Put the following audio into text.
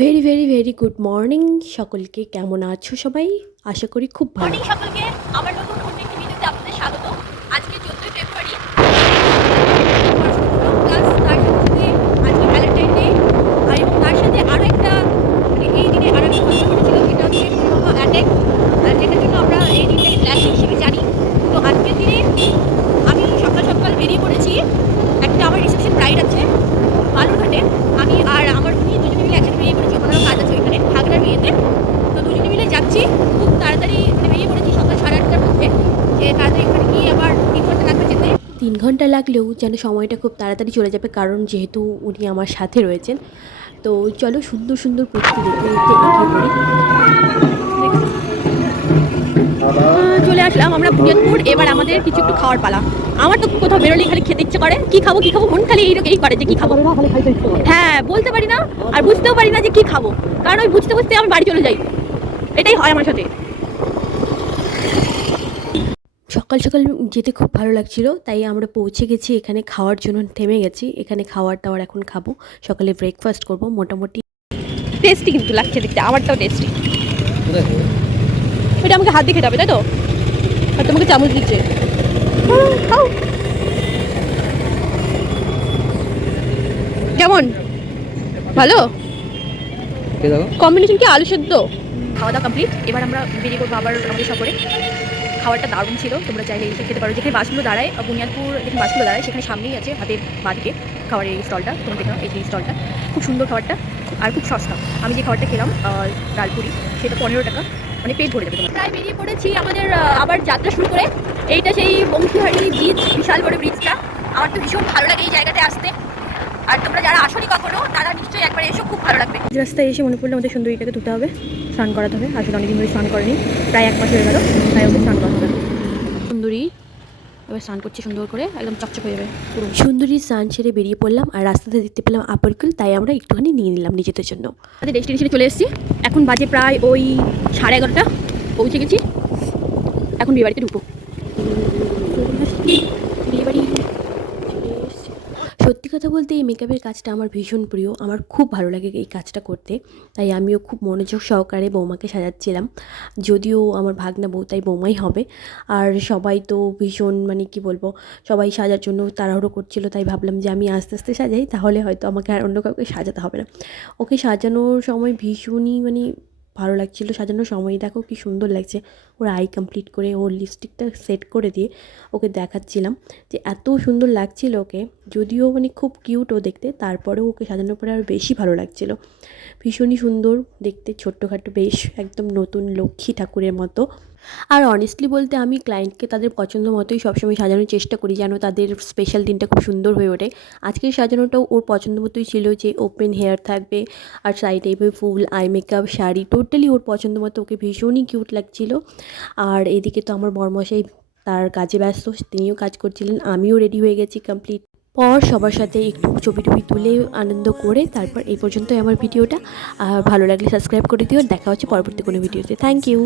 Very very very good morning সকলকে। কেমন আছো সবাই? আশা করি খুব ভালো। মর্নিং সকলকে, আমার নতুন অন্য একটি ভিডিওতে আপনাদের স্বাগত। আজকে 14ই ফেব্রুয়ারি, প্লাস তার সাথে সাথে আজকে ভ্যালেন্টাইন ডে, আর এবং তার সাথে আরও একটা এই দিনে আরও একটা ঘটনা ঘটেছিল, যেটা হচ্ছে পুলওয়ামা অ্যাটাক, যেটার জন্য আমরা এই দিনটাকে ব্ল্যাক ডে হিসেবে জানি। তো আজকের দিনে আমি সকাল সকাল বেরিয়ে পড়েছি। একটা আমার রিসেপশন ব্রাইড আছে বালুরঘাটে। আমি আর আমার মেয়ে দুজনে মিলে একসাথে বেরিয়ে পড়েছি, ওখানে কাজ আছে ওইখানে ঘাগড়ার বিয়েতে। তো দুজনে মিলে যাচ্ছি, খুব তাড়াতাড়ি বেরিয়ে পড়েছি সকাল 8:30টার মধ্যে, যে তাড়াতাড়ি ওখানে গিয়ে আবার 3 ঘন্টা লাগবে যেতে। 3 ঘন্টা লাগলেও যেন সময়টা খুব তাড়াতাড়ি চলে যাবে, কারণ যেহেতু উনি আমার সাথে রয়েছেন। তো চলো সুন্দর সুন্দর প্রকৃতি দেখতে দেখতে এগিয়ে পড়ি। চলে আসলাম আমরা বুনিয়াদপুর। এবার আমাদের কিছু একটু খাওয়ার পালা। আমার তো কোথাও বেরোলে খালি খেতে ইচ্ছে করে, কি খাবো মন খালি এই করে যে কি খাবো। হ্যাঁ, বলতে পারি না আর বুঝতেও পারি না যে কি খাবো, কারণ ওই বুঝতে বুঝতে আমি বাড়ি চলে যাই। এটাই হয় আমার সাথে। সকাল সকাল যেতে খুব ভালো লাগছিল, তাই আমরা পৌঁছে গেছি এখানে খাওয়ার জন্য। থেমে গেছি এখানে খাওয়ার দাওয়ার, এখন খাবো। সকালে ব্রেকফাস্ট করব মোটামুটি। টেস্টি কিন্তু লাগছে দেখতে, আমারটাও টেস্টি। এটা আমাকে হাত দিয়ে খেতে হবে, তাই তো? আর তোমাকে চামচ দিচ্ছে। খাও। কেমন? ভালো কম্বিনেশন কি? আলু সেদ্ধ। খাওয়া দাওয়া কমপ্লিট, এবার আমরা বেরিয়ে করবো আবার আমাদের সফরে। খাবারটা দারুণ ছিল, তোমরা চাইলে এসে খেতে পারো। যেখানে বাসগুলো দাঁড়ায়, বুনিয়াদপুর যেখানে বাসগুলো দাঁড়ায় সেখানে সামনেই আছে হাতের বাঁদিকে খাবারের এই স্টলটা। তোমরা দেখো এই যে স্টলটা, খুব সুন্দর খাবারটা আর খুব সস্তা। আমি যে খাবারটা খেলাম ডালপুরি, সেটা 15 টাকা, মানে পেট ভরে যাবে। প্রায় বেরিয়ে পড়েছি আমাদের আবার যাত্রা শুরু করে। এইটা সেই বংশীহারি ব্রিজ, বিশাল বড় ব্রিজটা। আমার তো ভীষণ ভালো লাগে এই জায়গাতে আসতে, আর তোমরা যারা আসনি কখনো তারা নিশ্চয়ই একবার এসো, খুব ভালো লাগবে। রাস্তায় এসে মনে পড়লো আমাদের সুন্দরীটাকে ধুতে হবে, স্নান করাতে হবে। আসলে অনেকদিন ধরে স্নান করেনি, প্রায় 1 মাস হয়ে গেল, তাই ওকে স্নান করাতে হবে। সুন্দরী এবার স্নান করছে সুন্দর করে, একদম চকচক হয়ে যাবে পুরো। সুন্দরী স্নান সেরে বেরিয়ে পড়লাম, আর রাস্তাতে দেখতে পেলাম আপেল, তাই আমরা একটুখানি নিয়ে নিলাম নিজেদের জন্য। আমাদের ডেস্টিনেশনে চলে এসেছি। এখন বাজে প্রায় ওই 11:30, পৌঁছে গেছি। এখন বিয়ে বাড়িতে ঢুকবো। বিয়েবাড়ি সত্যি কথা বলতে এই মেকআপের কাজটা আমার ভীষণ প্রিয়, আমার খুব ভালো লাগে এই কাজটা করতে। তাই আমিও খুব মনোযোগ সহকারে বৌমাকে সাজাচ্ছিলাম। যদিও আমার ভাগ্না বউ, তাই বৌমাই হবে। আর সবাই তো ভীষণ মানে কি বলবো, সবাই সাজার জন্য তাড়াহুড়ো করছিল, তাই ভাবলাম যে আমি আস্তে আস্তে সাজাই, তাহলে হয়তো আমাকে আর অন্য কাউকে সাজাতে হবে না। ওকে সাজানোর সময় ভীষণই মানে ভালো লাগছিলো। সাজানোর সময় দেখো কি সুন্দর লাগছে। ওর আই কমপ্লিট করে, ওর লিপস্টিকটা সেট করে দিয়ে ওকে দেখাচ্ছিলাম যে এত সুন্দর লাগছিল ওকে। যদিও মানে খুব কিউট ও দেখতে, তারপরেও ওকে সাজানোর পরে আরও বেশি ভালো লাগছিল। ভীষণই সুন্দর দেখতে, ছোট্টখাটো, বেশ একদম নতুন লক্ষ্মী ঠাকুরের মতো। আর অনেস্টলি বলতে আমি ক্লায়েন্টকে তাদের পছন্দ মতোই সবসময় সাজানোর চেষ্টা করি, যেন তাদের স্পেশাল দিনটা খুব সুন্দর হয়ে ওঠে। আজকের সাজানোটাও ওর পছন্দ মতোই ছিল, যে ওপেন হেয়ার থাকবে আর সাইডে এভাবে ফুল, আই মেকআপ, শাড়ি, টোটালি ওর পছন্দ মতো। ওকে ভীষণই কিউট লাগছিল। আর এদিকে তো আমার বরমশাই তার কাজে ব্যস্ত, তিনিও কাজ করছিলেন। আমিও রেডি হয়ে গেছি কমপ্লিট। পর সবার সাথে একটু ছবি টবি তুলে আনন্দ করে তারপর এই পর্যন্তই আমার ভিডিওটা। আর ভালো লাগলে সাবস্ক্রাইব করে দিও। দেখা হচ্ছে পরবর্তী কোনো ভিডিওতে। Thank you.